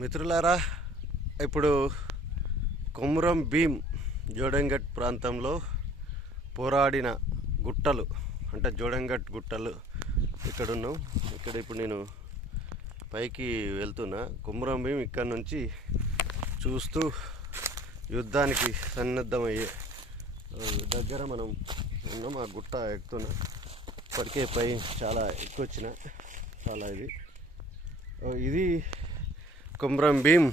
మిత్రులారా, ఇప్పుడు కొమురం భీం జోడెంగట్ ప్రాంతంలో పోరాడిన గుట్టలు అంటే జోడెంగట్ గుట్టలు ఇక్కడ ఉన్నాం. ఇక్కడ ఇప్పుడు నేను పైకి వెళ్తున్నా. కొమురం భీం ఇక్కడ నుంచి చూస్తూ యుద్ధానికి సన్నద్ధమయ్యే దగ్గర మనం ఉన్నాం. ఆ గుట్ట ఎక్కుతున్నా. ఇప్పటికే పై చాలా ఎక్కువచ్చిన చాలా ఇది కొమురం భీం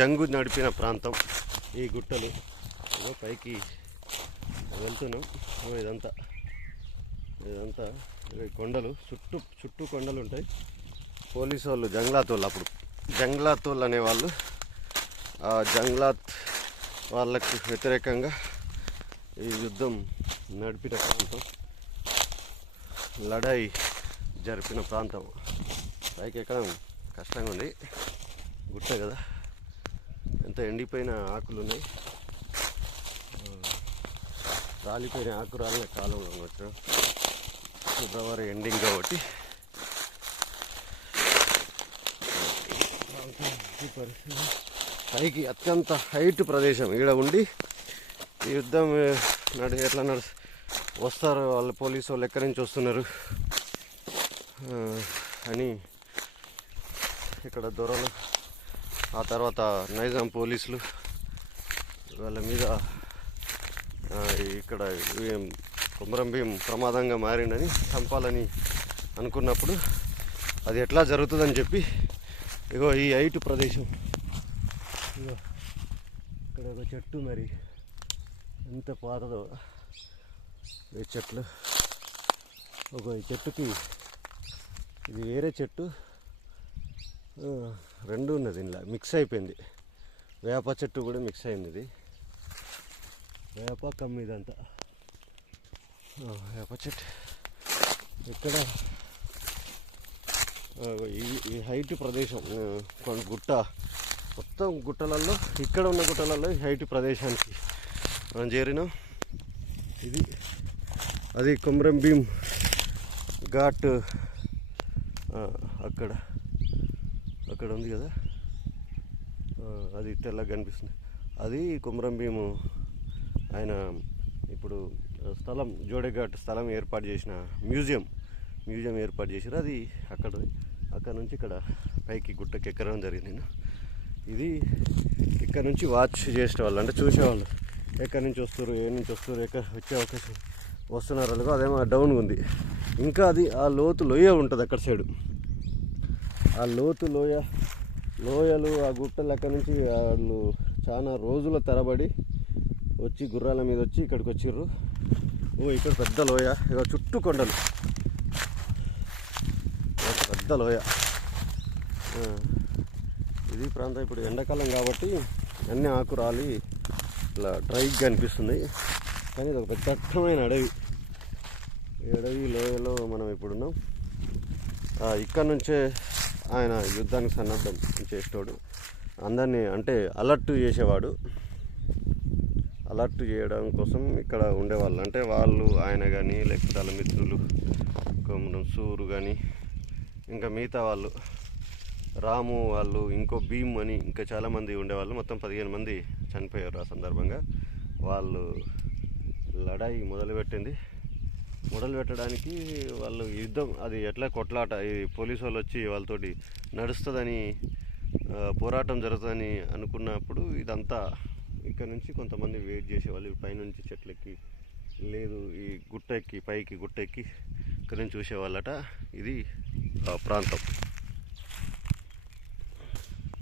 జంగు నడిపిన ప్రాంతం ఈ గుట్టలు. పైకి వెళ్తున్నాం. ఇదంతా కొండలు, చుట్టూ కొండలు ఉంటాయి. పోలీసు వాళ్ళు అప్పుడు జంగ్లాతోళ్ళు అనేవాళ్ళు. ఆ జంగ్లాత్ వాళ్ళకు వ్యతిరేకంగా ఈ యుద్ధం నడిపిన ప్రాంతం, లడాయి జరిపిన ప్రాంతం. పైకి ఎక్కడం కష్టంగా ఉంది, గుట్ట కదా. ఎంత ఎండిపోయిన ఆకులు ఉన్నాయి, రాలిపోయిన ఆకురాలిన కాలంలో వచ్చాం. ఫిబ్రవరి ఎండింగ్ కాబట్టి పైకి అత్యంత హైట్ ప్రదేశం. ఇక్కడ ఉండి ఈ యుద్ధం ఎట్లా వస్తారు వాళ్ళు, పోలీసు వాళ్ళు ఎక్కడి నుంచి వస్తున్నారు అని ఇక్కడ దొరలు, ఆ తర్వాత నైజాం పోలీసులు వాళ్ళ మీద ఇక్కడ కొమురం భీం ప్రమాదంగా మారిండని చంపాలని అనుకున్నప్పుడు అది ఎట్లా జరుగుతుందని చెప్పి ఇగో ఈ హైట్ ప్రదేశం, ఇగో ఇక్కడ ఒక చెట్టు, మరి ఎంత పాతదో ఈ చెట్లు. ఈ చెట్టుకి ఇది వేరే చెట్టు రెండు ఉన్నది, ఇలా మిక్స్ అయిపోయింది. వేప చెట్టు కూడా మిక్స్ అయింది. ఇది వేప కమ్మి, ఇదంతా వేప చెట్టు. ఇక్కడ ఈ హైట్ ప్రదేశం గుట్ట మొత్తం గుట్టలలో, ఇక్కడ ఉన్న గుట్టలలో ఈ హైట్ ప్రదేశానికి మనం చేరినాం. అది కొమురం భీం ఘాట్. అక్కడ ఉంది కదా, అది తెల్లగా కనిపిస్తుంది. అది కొమురం భీము ఆయన ఇప్పుడు స్థలం, జోడెఘాట్ స్థలం ఏర్పాటు చేసిన మ్యూజియం ఏర్పాటు చేశారు. అది అక్కడ నుంచి ఇక్కడ పైకి గుట్టకి ఎక్కడం జరిగింది. నేను ఇది ఇక్కడ నుంచి వాచ్ చేసేవాళ్ళు, అంటే చూసేవాళ్ళు ఎక్కడి నుంచి వస్తారు, ఏ నుంచి వస్తారు, వచ్చే అవకాశం వస్తున్నారు అలాగో. అదేమో డౌన్గా ఉంది. ఇంకా అది ఆ లోతు లోయ ఉంటుంది అక్కడ సైడు. ఆ లోతు లోయలు, ఆ గుట్టలు అక్కడ నుంచి వాళ్ళు చాలా రోజుల తరబడి వచ్చి గుర్రాల మీద వచ్చి ఇక్కడికి వచ్చిర్రు. ఇక్కడ పెద్ద లోయ, ఇక చుట్టూ కొండలు, పెద్ద లోయ. ఇది ప్రాంతం ఇప్పుడు ఎండాకాలం కాబట్టి అన్ని ఆకు రాలి ఇట్లా డ్రైగా అనిపిస్తుంది. కానీ ఇది ఒక దట్టమైన అడవి లోయలో మనం ఇప్పుడున్నాం. ఇక్కడ నుంచే ఆయన యుద్ధానికి సన్నద్ధం చేసేవాడు. అందరినీ అంటే అలర్ట్ చేసేవాడు. అలర్ట్ చేయడం కోసం ఇక్కడ ఉండేవాళ్ళు, అంటే వాళ్ళు, ఆయన కానీ లేకపోతే వాళ్ళ మిత్రులు, సూరు కానీ ఇంకా మిగతా వాళ్ళు, రాము వాళ్ళు, ఇంకో భీమ్ అని ఇంకా చాలామంది ఉండేవాళ్ళు. మొత్తం 15 మంది చనిపోయారు ఆ సందర్భంగా. వాళ్ళు లడాయి మొదలుపెట్టడానికి వాళ్ళు యుద్ధం, అది ఎట్లా కొట్లాట, ఈ పోలీసు వాళ్ళు వచ్చి వాళ్ళతోటి నడుస్తుందని, పోరాటం జరుగుతుందని అనుకున్నప్పుడు ఇదంతా ఇక్కడ నుంచి కొంతమంది వెయిట్ చేసేవాళ్ళు. పైనుంచి చెట్లెక్కి, లేదు ఈ గుట్ట ఎక్కి, పైకి గుట్ట ఎక్కి ఇక్కడ నుంచి చూసేవాళ్ళట. ఇది ప్రాంతం.